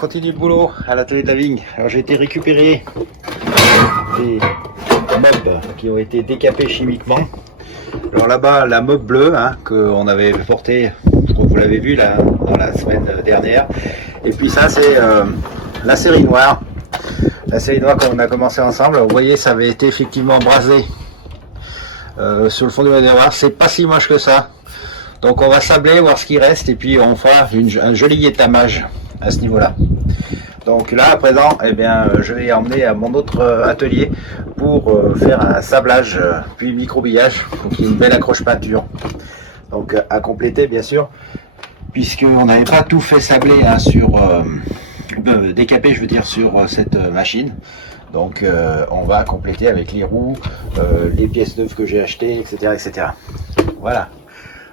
continue le boulot à l'atelier de la vigne. Alors j'ai été récupérer des mobs qui ont été décapés chimiquement. Alors là-bas, la mob bleue qu'on avait portée, je crois que vous l'avez vu là, dans la semaine dernière. Et puis ça c'est la série noire. La série noire qu'on a commencé ensemble. Vous voyez, ça avait été effectivement brasé sur le fond du réservoir. C'est pas si moche que ça. Donc on va sabler, voir ce qui reste et puis on fera un joli étamage à ce niveau-là. Donc là à présent, eh bien, je vais emmener à mon autre atelier pour faire un sablage puis microbillage, donc une belle accroche peinture. Donc à compléter bien sûr, puisqu'on n'avait pas tout fait sabler décapé je veux dire sur cette machine. Donc on va compléter avec les roues, les pièces neuves que j'ai achetées, etc., etc. Voilà.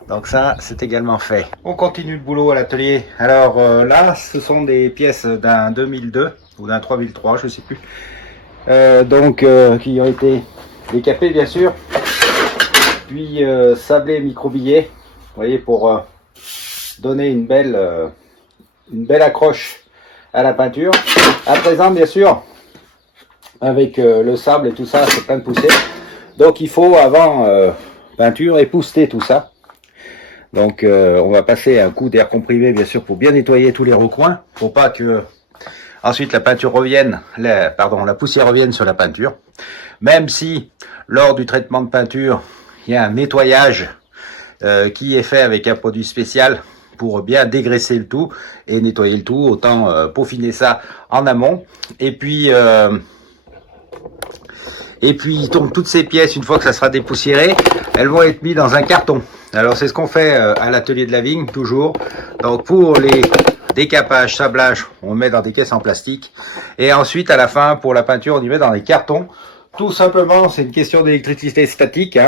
Donc ça, c'est également fait. On continue le boulot à l'atelier. Alors là, ce sont des pièces d'un 2002 ou d'un 3003, je ne sais plus. Qui ont été décapées, bien sûr. Puis sablées, microbillées. Vous voyez, pour donner une belle accroche à la peinture. À présent, bien sûr, avec le sable et tout ça, c'est plein de poussière. Donc il faut, avant peinture, épousseter tout ça. Donc on va passer un coup d'air comprimé bien sûr pour bien nettoyer tous les recoins, pour pas que ensuite la peinture revienne, la poussière revienne sur la peinture. Même si lors du traitement de peinture, il y a un nettoyage qui est fait avec un produit spécial pour bien dégraisser le tout et nettoyer le tout, autant peaufiner ça en amont. Et puis donc toutes ces pièces, une fois que ça sera dépoussiéré, elles vont être mises dans un carton. Alors c'est ce qu'on fait à l'atelier de la vigne toujours. Donc pour les décapages, sablages, on met dans des caisses en plastique. Et ensuite à la fin, pour la peinture, on y met dans des cartons. Tout simplement, c'est une question d'électricité statique.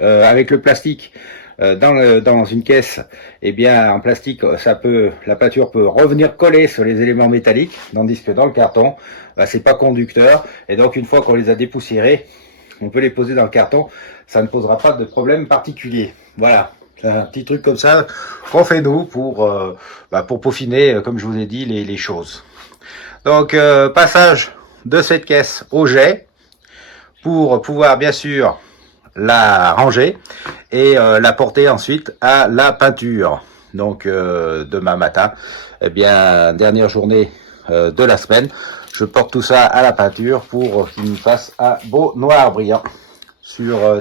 Avec le plastique dans une caisse, eh bien en plastique, la peinture peut revenir coller sur les éléments métalliques, tandis que dans le carton, c'est pas conducteur. Et donc une fois qu'on les a dépoussiérés, on peut les poser dans le carton, ça ne posera pas de problème particulier. Voilà, c'est un petit truc comme ça qu'on fait nous pour peaufiner, comme je vous ai dit, les choses. Donc passage de cette caisse au jet pour pouvoir bien sûr la ranger et la porter ensuite à la peinture. Donc demain matin, eh bien dernière journée de la semaine, je porte tout ça à la peinture pour qu'il me fasse un beau noir brillant sur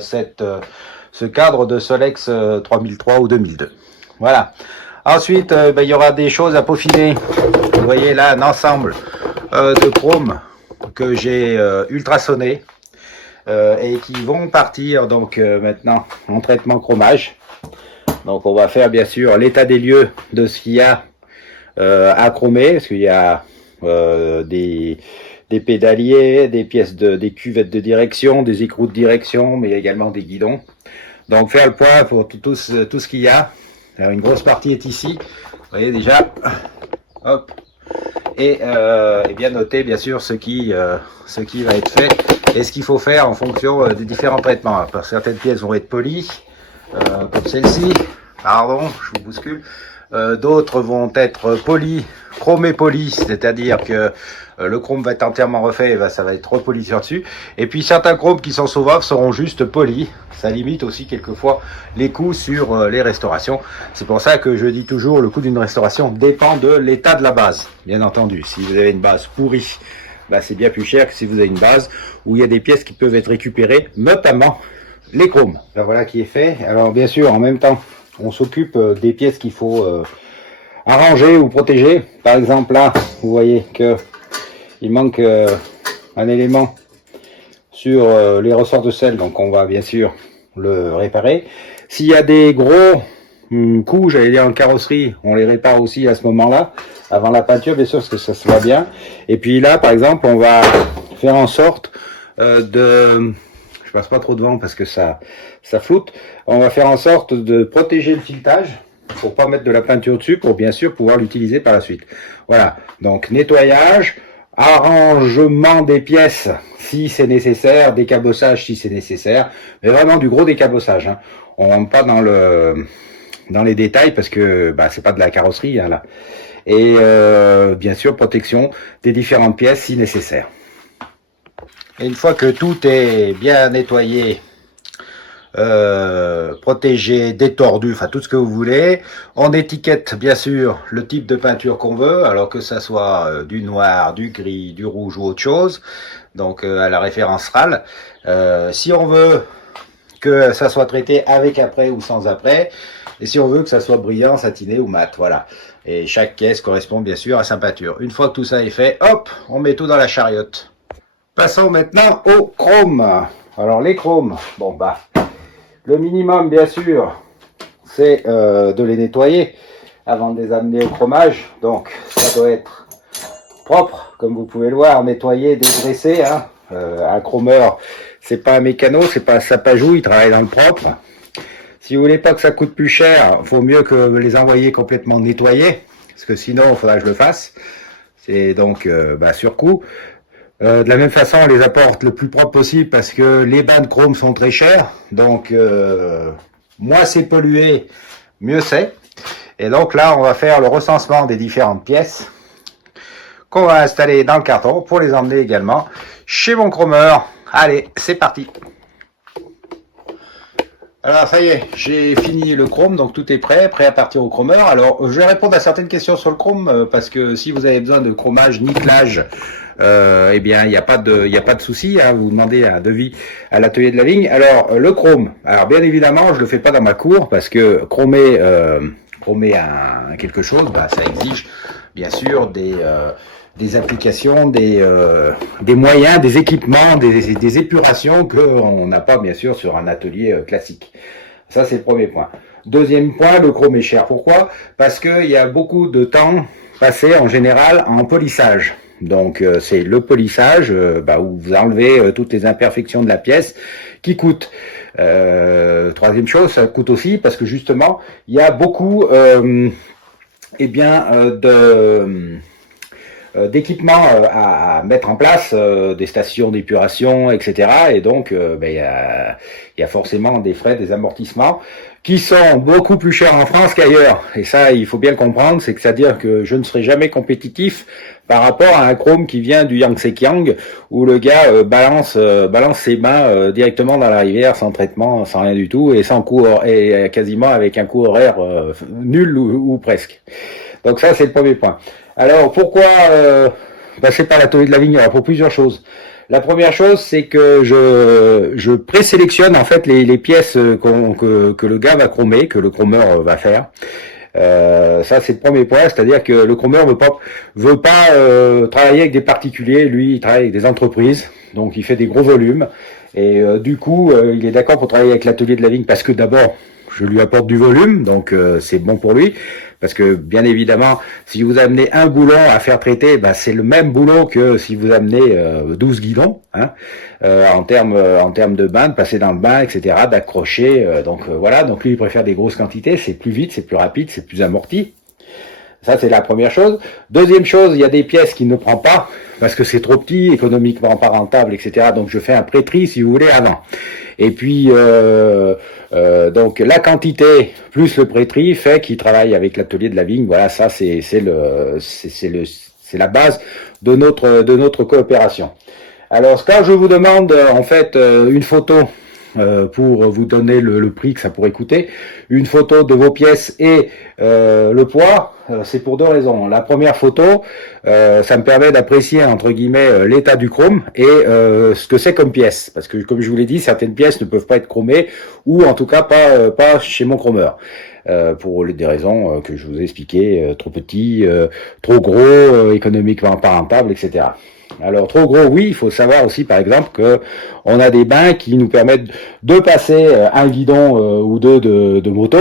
ce cadre de Solex 3003 ou 2002. Voilà. Ensuite, il y aura des choses à peaufiner. Vous voyez là un ensemble de chrome que j'ai ultrasonné et qui vont partir donc maintenant en traitement chromage. Donc on va faire bien sûr l'état des lieux de ce qu'il y a à chromer, parce qu'il y a des pédaliers, des cuvettes de direction, des écrous de direction, mais également des guidons. Donc faire le point pour tout ce qu'il y a. Alors, une grosse partie est ici, vous voyez déjà. Hop. Et bien noter bien sûr ce qui va être fait et ce qu'il faut faire en fonction des différents traitements. Alors, certaines pièces vont être polies, comme celle-ci. Pardon, je vous bouscule. D'autres vont être polis, chromés polis, c'est-à-dire que le chrome va être entièrement refait, et ça va être repoli sur dessus. Et puis certains chromes qui sont sauvables seront juste polis. Ça limite aussi quelquefois les coûts sur les restaurations. C'est pour ça que je dis toujours, le coût d'une restauration dépend de l'état de la base. Bien entendu, si vous avez une base pourrie, c'est bien plus cher que si vous avez une base où il y a des pièces qui peuvent être récupérées, notamment les chromes. Alors voilà qui est fait. Alors bien sûr, en même temps, on s'occupe des pièces qu'il faut arranger ou protéger. Par exemple là, vous voyez que il manque un élément sur les ressorts de selle, donc on va bien sûr le réparer. S'il y a des gros coups, j'allais dire en carrosserie, on les répare aussi à ce moment-là, avant la peinture bien sûr, parce que ça se voit bien. Et puis là par exemple, on va faire en sorte je passe pas trop devant parce que ça floute. On va faire en sorte de protéger le filetage pour pas mettre de la peinture dessus, pour bien sûr pouvoir l'utiliser par la suite. Voilà, donc nettoyage, arrangement des pièces si c'est nécessaire, décabossage si c'est nécessaire, mais vraiment du gros décabossage. On rentre pas dans les détails parce que c'est pas de la carrosserie là. et bien sûr protection des différentes pièces si nécessaire. Et une fois que tout est bien nettoyé, protégé, détordu, enfin tout ce que vous voulez, on étiquette bien sûr le type de peinture qu'on veut, alors que ça soit du noir, du gris, du rouge ou autre chose, donc à la référence RAL. Si on veut que ça soit traité avec après ou sans après, et si on veut que ça soit brillant, satiné ou mat, voilà. Et chaque pièce correspond bien sûr à sa peinture. Une fois que tout ça est fait, hop, on met tout dans la chariote. Passons maintenant au chrome. Alors les chromes, bon bah, le minimum bien sûr, c'est de les nettoyer avant de les amener au chromage. Donc ça doit être propre, comme vous pouvez le voir, nettoyé, dégraissé. Hein. Un chromeur, c'est pas un mécano, c'est pas un sapajou, il travaille dans le propre. Si vous voulez pas que ça coûte plus cher, il faut mieux que les envoyer complètement nettoyés, parce que sinon il faudra que je le fasse. C'est donc sur coup. De la même façon, on les apporte le plus propre possible parce que les bains de chrome sont très chers. Donc, moins c'est pollué, mieux c'est. Et donc là, on va faire le recensement des différentes pièces qu'on va installer dans le carton pour les emmener également chez mon chromeur. Allez, c'est parti. Alors ça y est, j'ai fini le chrome, donc tout est prêt à partir au chromeur. Alors je vais répondre à certaines questions sur le chrome, parce que si vous avez besoin de chromage, nickelage, eh bien il n'y a pas de souci, hein, vous demandez un devis à l'atelier de la vigne. Alors le chrome, alors bien évidemment je le fais pas dans ma cour, parce que chromer quelque chose, bah, ça exige bien sûr des applications, des moyens, des équipements, des épurations qu'on n'a pas bien sûr sur un atelier classique. Ça c'est le premier point. Deuxième point, le chrome est cher. Pourquoi? Parce qu'il y a beaucoup de temps passé en général en polissage. Donc c'est le polissage où vous enlevez toutes les imperfections de la pièce qui coûte. Troisième chose, ça coûte aussi parce que justement il y a beaucoup d'équipements à mettre en place, des stations d'épuration, etc. Et donc, il y a forcément des frais, des amortissements qui sont beaucoup plus chers en France qu'ailleurs. Et ça, il faut bien le comprendre, c'est-à-dire que je ne serai jamais compétitif par rapport à un chrome qui vient du Yangtze Kiang, où le gars balance ses mains directement dans la rivière, sans traitement, sans rien du tout, et sans coût, et quasiment avec un coût horaire nul ou presque. Donc ça, c'est le premier point. Alors pourquoi passer par l'atelier de la vigne? Alors pour plusieurs choses. La première chose, c'est que je présélectionne en fait les pièces que le gars va chromer, que le chromeur va faire. Ça c'est le premier point, c'est-à-dire que le chromeur veut pas travailler avec des particuliers, lui il travaille avec des entreprises, donc il fait des gros volumes. Et du coup, il est d'accord pour travailler avec l'atelier de la vigne parce que d'abord, je lui apporte du volume, donc c'est bon pour lui. Parce que bien évidemment, si vous amenez un boulon à faire traiter, c'est le même boulot que si vous amenez 12 guidons, hein, en termes de bain, de passer dans le bain, etc., d'accrocher. Donc voilà, donc lui il préfère des grosses quantités, c'est plus vite, c'est plus rapide, c'est plus amorti. Ça c'est la première chose. Deuxième chose, il y a des pièces qu'il ne prend pas parce que c'est trop petit, économiquement pas rentable, etc. Donc je fais un pré-tri si vous voulez avant. Et puis donc la quantité plus le pré-tri fait qu'il travaille avec l'atelier de la vigne. Voilà, ça c'est la base de notre coopération. Alors quand je vous demande en fait une photo pour vous donner le prix que ça pourrait coûter, une photo de vos pièces et le poids, c'est pour deux raisons. La première photo, ça me permet d'apprécier entre guillemets l'état du chrome et ce que c'est comme pièce, parce que comme je vous l'ai dit, certaines pièces ne peuvent pas être chromées ou en tout cas pas chez mon chromeur. Pour des raisons que je vous ai expliquées, trop petit, trop gros, économiquement pas rentable, etc. Alors trop gros, oui, il faut savoir aussi par exemple que on a des bains qui nous permettent de passer un guidon ou deux de moto,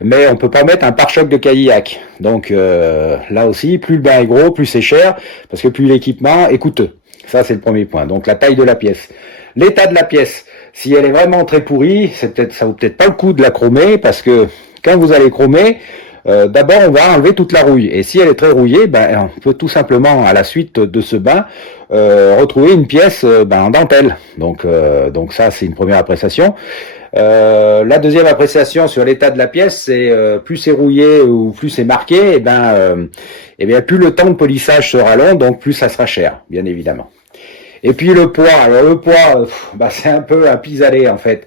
mais on peut pas mettre un pare-choc de Cadillac. Donc là aussi, plus le bain est gros, plus c'est cher, parce que plus l'équipement est coûteux. Ça c'est le premier point. Donc la taille de la pièce. L'état de la pièce, si elle est vraiment très pourrie, ça vaut peut-être pas le coup de la chromer, parce que quand vous allez chromer, d'abord on va enlever toute la rouille, et si elle est très rouillée, on peut tout simplement à la suite de ce bain retrouver une pièce en dentelle. Donc ça c'est une première appréciation. La deuxième appréciation sur l'état de la pièce, c'est plus c'est rouillé ou plus c'est marqué, et bien plus le temps de polissage sera long, donc plus ça sera cher, bien évidemment. Et puis le poids, alors le poids, c'est un peu un pis-aller en fait.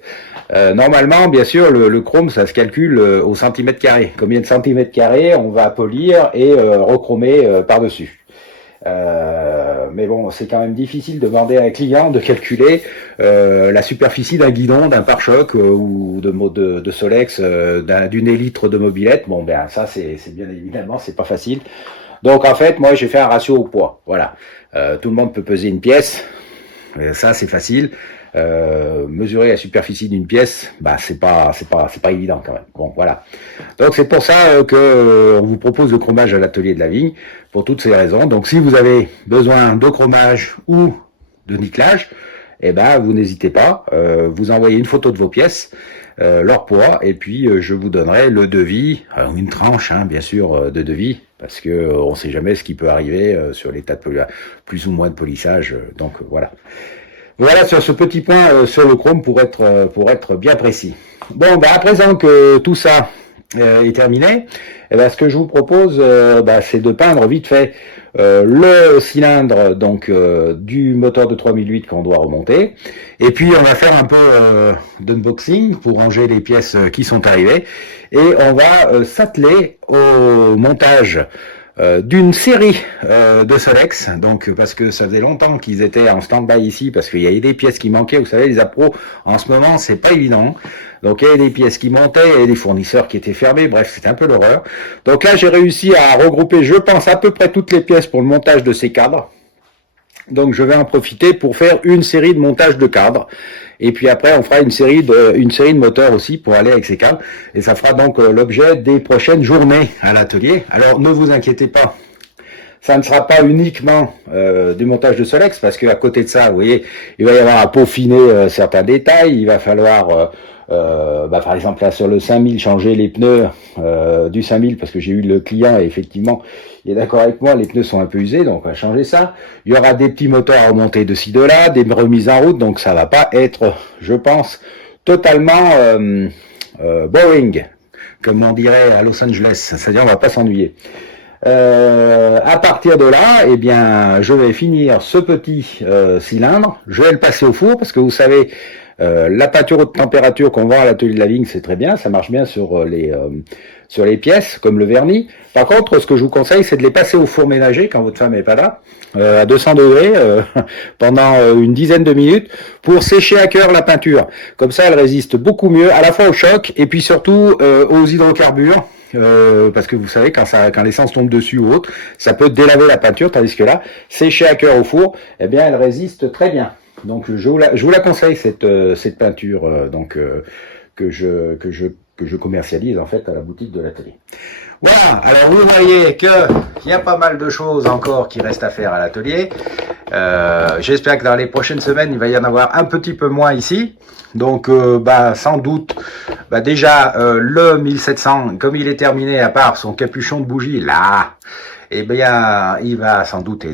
Normalement, bien sûr, le chrome, ça se calcule au centimètre carré. Combien de centimètres carrés on va polir et rechromer par-dessus. Mais bon, c'est quand même difficile de demander à un client de calculer la superficie d'un guidon, d'un pare-choc ou de Solex, d'une élytre de mobilette. Bon, ben ça, c'est bien évidemment, c'est pas facile. Donc en fait, moi, j'ai fait un ratio au poids. Voilà. Tout le monde peut peser une pièce. Ça, c'est facile. Mesurer la superficie d'une pièce, c'est pas évident quand même. Bon, voilà. Donc c'est pour ça que on vous propose le chromage à l'atelier de la vigne, pour toutes ces raisons. Donc si vous avez besoin de chromage ou de nickelage, vous n'hésitez pas, vous envoyez une photo de vos pièces, leur poids, et puis je vous donnerai le devis, une tranche, bien sûr, de devis, parce que on sait jamais ce qui peut arriver sur l'état de plus ou moins de polissage. Donc voilà. Voilà sur ce petit point sur le chrome pour être bien précis. Bon, à présent que tout ça est terminé, ce que je vous propose, c'est de peindre vite fait le cylindre donc du moteur de 3008 qu'on doit remonter. Et puis on va faire un peu d'unboxing pour ranger les pièces qui sont arrivées. Et on va s'atteler au montage d'une série de Solex, donc parce que ça faisait longtemps qu'ils étaient en stand-by ici, parce qu'il y avait des pièces qui manquaient. Vous savez, les appros en ce moment c'est pas évident, donc il y avait des pièces qui montaient, il y avait des fournisseurs qui étaient fermés, bref c'était un peu l'horreur. Donc là j'ai réussi à regrouper, je pense, à peu près toutes les pièces pour le montage de ces cadres. Donc je vais en profiter pour faire une série de montage de cadres. Et puis après, on fera une série de moteurs aussi pour aller avec ces cadres. Et ça fera donc l'objet des prochaines journées à l'atelier. Alors ne vous inquiétez pas, ça ne sera pas uniquement du montage de Solex, parce qu'à côté de ça, vous voyez, il va y avoir à peaufiner certains détails. Il va falloir, par exemple là sur le 5000, changer les pneus du 5000, parce que j'ai eu le client et effectivement, il est d'accord avec moi, les pneus sont un peu usés, donc on va changer ça. Il y aura des petits moteurs à remonter de ci, de là, des remises en route, donc ça va pas être, je pense, totalement boring, comme on dirait à Los Angeles, c'est-à-dire on va pas s'ennuyer. À partir de là, je vais finir ce petit cylindre, je vais le passer au four, parce que vous savez, la peinture haute température qu'on vend à l'atelier de la vigne, c'est très bien, ça marche bien sur les pièces, comme le vernis. Par contre, ce que je vous conseille, c'est de les passer au four ménager quand votre femme n'est pas là, à 200 degrés, pendant une dizaine de minutes, pour sécher à cœur la peinture. Comme ça, elle résiste beaucoup mieux, à la fois au choc, et puis surtout aux hydrocarbures. Parce que vous savez, quand l'essence tombe dessus ou autre, ça peut délaver la peinture, tandis que là, sécher à cœur au four, elle résiste très bien. Donc je vous la conseille, cette peinture que je commercialise en fait à la boutique de l'atelier. Voilà, alors vous voyez qu'il y a pas mal de choses encore qui restent à faire à l'atelier. J'espère que dans les prochaines semaines, il va y en avoir un petit peu moins ici. Donc sans doute, déjà le 1700, comme il est terminé, à part son capuchon de bougie là, il va sans doute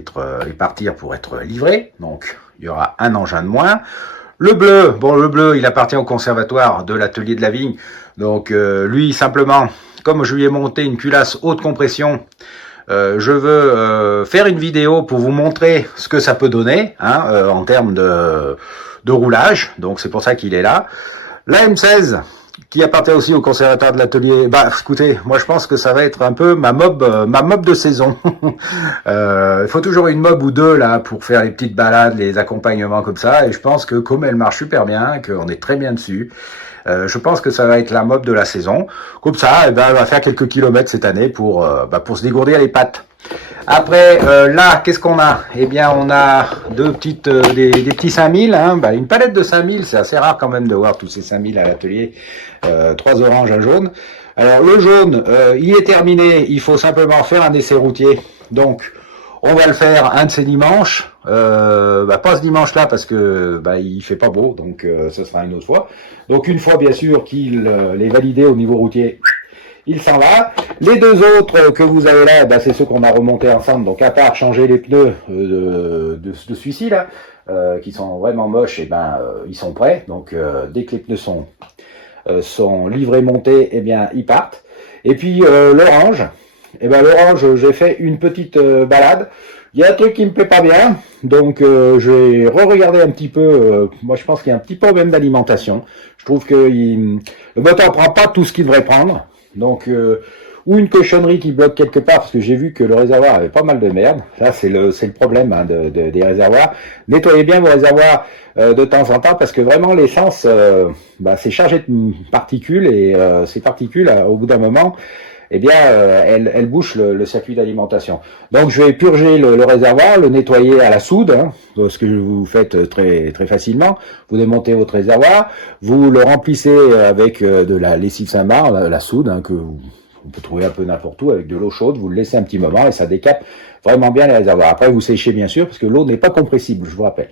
partir pour être livré. Donc il y aura un engin de moins. Le bleu, il appartient au conservatoire de l'atelier de la vigne. Donc lui, simplement, comme je lui ai monté une culasse haute compression, je veux faire une vidéo pour vous montrer ce que ça peut donner en termes de roulage. Donc c'est pour ça qu'il est là. La M16, qui appartient aussi au conservatoire de l'atelier. Écoutez, moi je pense que ça va être un peu ma mob de saison. Il faut toujours une mob ou deux là pour faire les petites balades, les accompagnements comme ça. Et je pense que comme elle marche super bien, qu'on est très bien dessus, je pense que ça va être la mob de la saison. Comme ça, elle va faire quelques kilomètres cette année pour se dégourdir les pattes. Après, là, qu'est-ce qu'on a? On a des petits 5000, une palette de 5000, c'est assez rare quand même de voir tous ces 5000 à l'atelier. 3 oranges, un jaune. Alors, le jaune, il est terminé, il faut simplement faire un essai routier. Donc, on va le faire un de ces dimanches, pas ce dimanche-là parce que il fait pas beau, donc ce sera une autre fois. Donc, une fois, bien sûr, qu'il est validé au niveau routier, il s'en va. Les deux autres que vous avez là, c'est ceux qu'on a remontés ensemble. Donc à part changer les pneus de celui-ci là, qui sont vraiment moches, ils sont prêts. Donc dès que les pneus sont sont livrés montés, eh bien ils partent. Et puis l'orange, eh ben l'orange, j'ai fait une petite balade. Il y a un truc qui me plaît pas bien, donc j'ai re-regardé un petit peu. Moi, je pense qu'il y a un petit problème d'alimentation. Je trouve que le moteur prend pas tout ce qu'il devrait prendre, donc ou une cochonnerie qui bloque quelque part, parce que j'ai vu que le réservoir avait pas mal de merde. Là, c'est le problème hein, des réservoirs. Nettoyez bien vos réservoirs de temps en temps, parce que vraiment l'essence, c'est chargé de particules et ces particules, au bout d'un moment, eh bien, elle bouche le circuit d'alimentation. Donc, je vais purger le réservoir, le nettoyer à la soude, hein, ce que vous faites très très facilement. Vous démontez votre réservoir, vous le remplissez avec de la lessive Saint-Marc, la soude, hein, que on peut trouver un peu n'importe où, avec de l'eau chaude. Vous le laissez un petit moment et ça décape vraiment bien les réservoirs. Après, vous séchez bien sûr, parce que l'eau n'est pas compressible, je vous rappelle.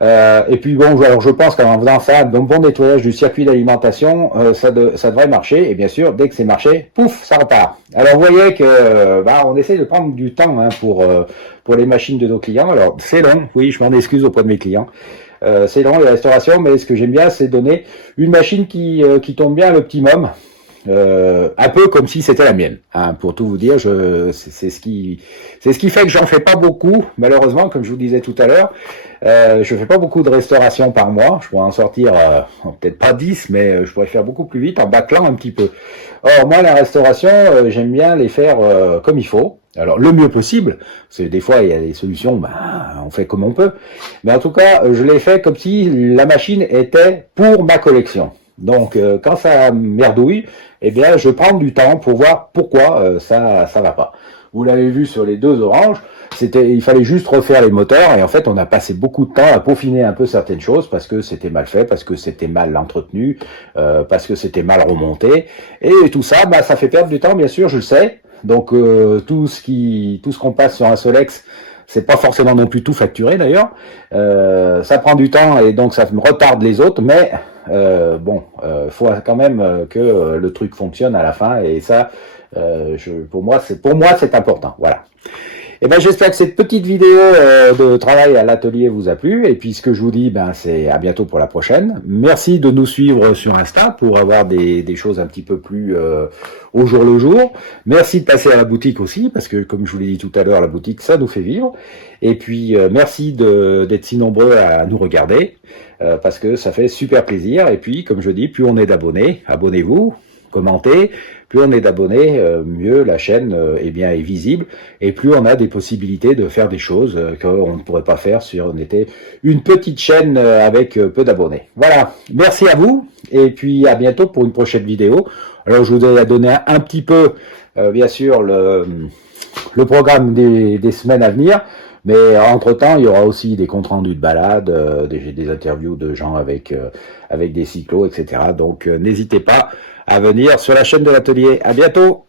Et puis bon, alors je pense qu'en faisant ça, donc bon nettoyage du circuit d'alimentation, ça devrait marcher. Et bien sûr, dès que c'est marché, pouf, ça repart. Alors vous voyez que on essaie de prendre du temps hein, pour les machines de nos clients. Alors c'est long, oui, je m'en excuse auprès de mes clients. C'est long les restaurations, mais ce que j'aime bien, c'est donner une machine qui tombe bien à l'optimum. Un peu comme si c'était la mienne, hein, pour tout vous dire, c'est ce qui fait que j'en fais pas beaucoup, malheureusement, comme je vous disais tout à l'heure. Je fais pas beaucoup de restauration par mois, je pourrais en sortir peut-être pas 10, mais je pourrais faire beaucoup plus vite en bâclant un petit peu. Or moi la restauration, j'aime bien les faire comme il faut. Alors le mieux possible, parce que des fois il y a des solutions, on fait comme on peut. Mais en tout cas, je l'ai fait comme si la machine était pour ma collection. Donc quand ça merdouille, eh bien je prends du temps pour voir pourquoi ça va pas. Vous l'avez vu sur les deux oranges, il fallait juste refaire les moteurs et en fait on a passé beaucoup de temps à peaufiner un peu certaines choses parce que c'était mal fait, parce que c'était mal entretenu, parce que c'était mal remonté et tout ça, ça fait perdre du temps bien sûr, je le sais. Donc tout ce qu'on passe sur un Solex, c'est pas forcément non plus tout facturé d'ailleurs. Ça prend du temps et donc ça me retarde les autres, mais faut quand même que le truc fonctionne à la fin et ça, pour moi c'est important. Voilà. Et j'espère que cette petite vidéo de travail à l'atelier vous a plu. Et puis ce que je vous dis, c'est à bientôt pour la prochaine. Merci de nous suivre sur Insta pour avoir des choses un petit peu plus au jour le jour. Merci de passer à la boutique aussi, parce que comme je vous l'ai dit tout à l'heure, la boutique, ça nous fait vivre. Et puis merci d'être si nombreux à nous regarder, parce que ça fait super plaisir. Et puis, comme je dis, plus on est d'abonnés, abonnez-vous, commentez. Plus on est d'abonnés, mieux la chaîne est visible et plus on a des possibilités de faire des choses qu'on ne pourrait pas faire si on était une petite chaîne avec peu d'abonnés. Voilà, merci à vous et puis à bientôt pour une prochaine vidéo. Alors je vous ai donné un petit peu, bien sûr, le programme des semaines à venir. Mais entre-temps, il y aura aussi des comptes rendus de balades, des interviews de gens avec des cyclos, etc. Donc n'hésitez pas à venir sur la chaîne de l'atelier. À bientôt!